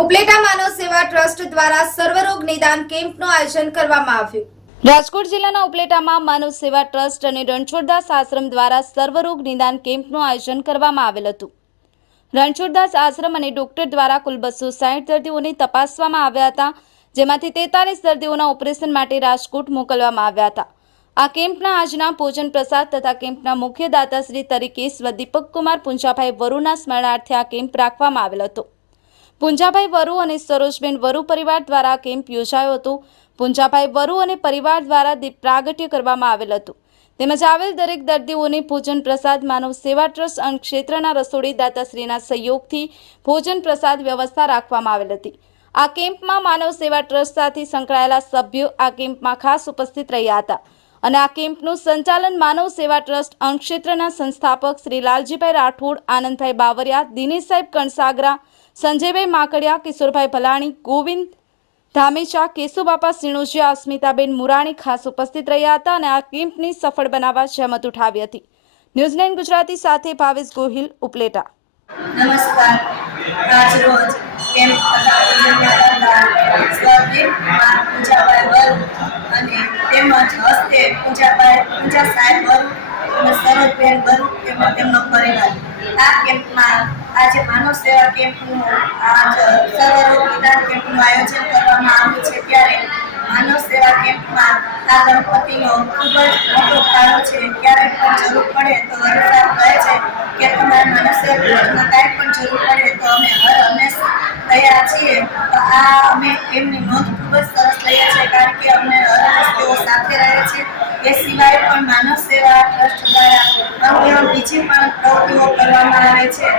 ઉપલેટા માનવ સેવા ટ્રસ્ટ દ્વારા સર્વરોગ નિદાન કેમ્પનું આયોજન કરવામાં આવ્યું। રાજકોટ જિલ્લાના ઉપલેટામાં માનવ સેવા ટ્રસ્ટ અને રણછોડદાસ આશ્રમ દ્વારા સર્વરોગ નિદાન કેમ્પનું આયોજન કરવામાં આવેલ હતું। રણછોડદાસ આશ્રમ અને ડોક્ટર દ્વારા કુલ 260 દર્દીઓને તપાસવામાં આવ્યા હતા, જેમાંથી 43 દર્દીઓના ઓપરેશન માટે રાજકોટ મોકલવામાં આવ્યા હતા। આ કેમ્પના આજના ભોજન પ્રસાદ તથા કેમ્પના મુખ્ય દાતાશ્રી તરીકે સ્વ દીપકકુમાર પુંજાભાઈ વરુના સ્મરણાર્થે આ કેમ્પ રાખવામાં આવેલ હતો। પુંજાભાઈ વરુ અને સરોજબેન વરુ પરિવાર દ્વારા કેમ્પ યોજાયો હતો। પુંજાભાઈ વરુ અને પરિવાર દ્વારા દીપ પ્રાગટ્ય કરવામાં આવેલ હતું, તેમજ આવેલ દરેક દર્દીઓને ભોજન પ્રસાદ માનવ સેવા ટ્રસ્ટ અને ક્ષેત્રના રસોડી દાતાશ્રીના સહયોગથી ભોજન પ્રસાદ વ્યવસ્થા રાખવામાં આવેલ હતી। આ કેમ્પમાં માનવ સેવા ટ્રસ્ટ સાથે સંકળાયેલા સભ્યો આ કેમ્પમાં ખાસ ઉપસ્થિત રહ્યા હતા અને આ કેમ્પનું સંચાલન માનવ સેવા ટ્રસ્ટ અંગ ક્ષેત્રના સંસ્થાપક શ્રી લાલજીભાઈ રાઠોડ, આનંદભાઈ બાવરિયા, દિનેશસાહેબ કણસાગરા, સંજયભાઈ માકડિયા, કિશોરભાઈ ભલાણી, ગોવિંદ ધામેચા, કેશુબાપા સિણોજિયા, અસ્મિતાબેન મુરાણી ખાસ ઉપસ્થિત રહ્યા હતા અને આ કેમ્પને સફળ બનાવવા જહેમત ઉઠાવી હતી। ન્યૂઝ 9 ગુજરાતી સાથે ભાવેશ ગોહિલ, ઉપલેટા। નમસ્કાર। આજ રોજ કેમ્પ તથા પૂજાભાઈ વરુ અને તેમજ હસ્તે પૂજા સાહેબ વરુ અને સરોજબેન વરુ તેમજ તેમનો પરિવાર આ કેમ્પમાં આજે માનવ સેવા કેમ્પનું સર્વરોગ નિદાન કેમ્પનું આયોજન કરવામાં આવ્યું છે। ત્યારે માનવ સેવા કેમ્પમાં આ દંપતીનો ખૂબ જ મોટો ફાળો છે। ક્યારેય પણ જરૂર પડે તો વરુ સાહેબ કહે છે કે તમારે માનવ સેવા કેમ્પમાં કાંઈ પણ જરૂર પડે તો અમે હર હંમેશા તૈયાર છીએ। તો આ અમે એમની નોંધ ખૂબ જ સરસ લઈએ છીએ, કારણ કે અમને હર હંમેશ તેઓ સાથે રહે છે। એ સિવાય પણ માનવ સેવા ટ્રસ્ટ દ્વારા અન્ય બીજી પણ પ્રવૃત્તિઓ કરવામાં આવે છે।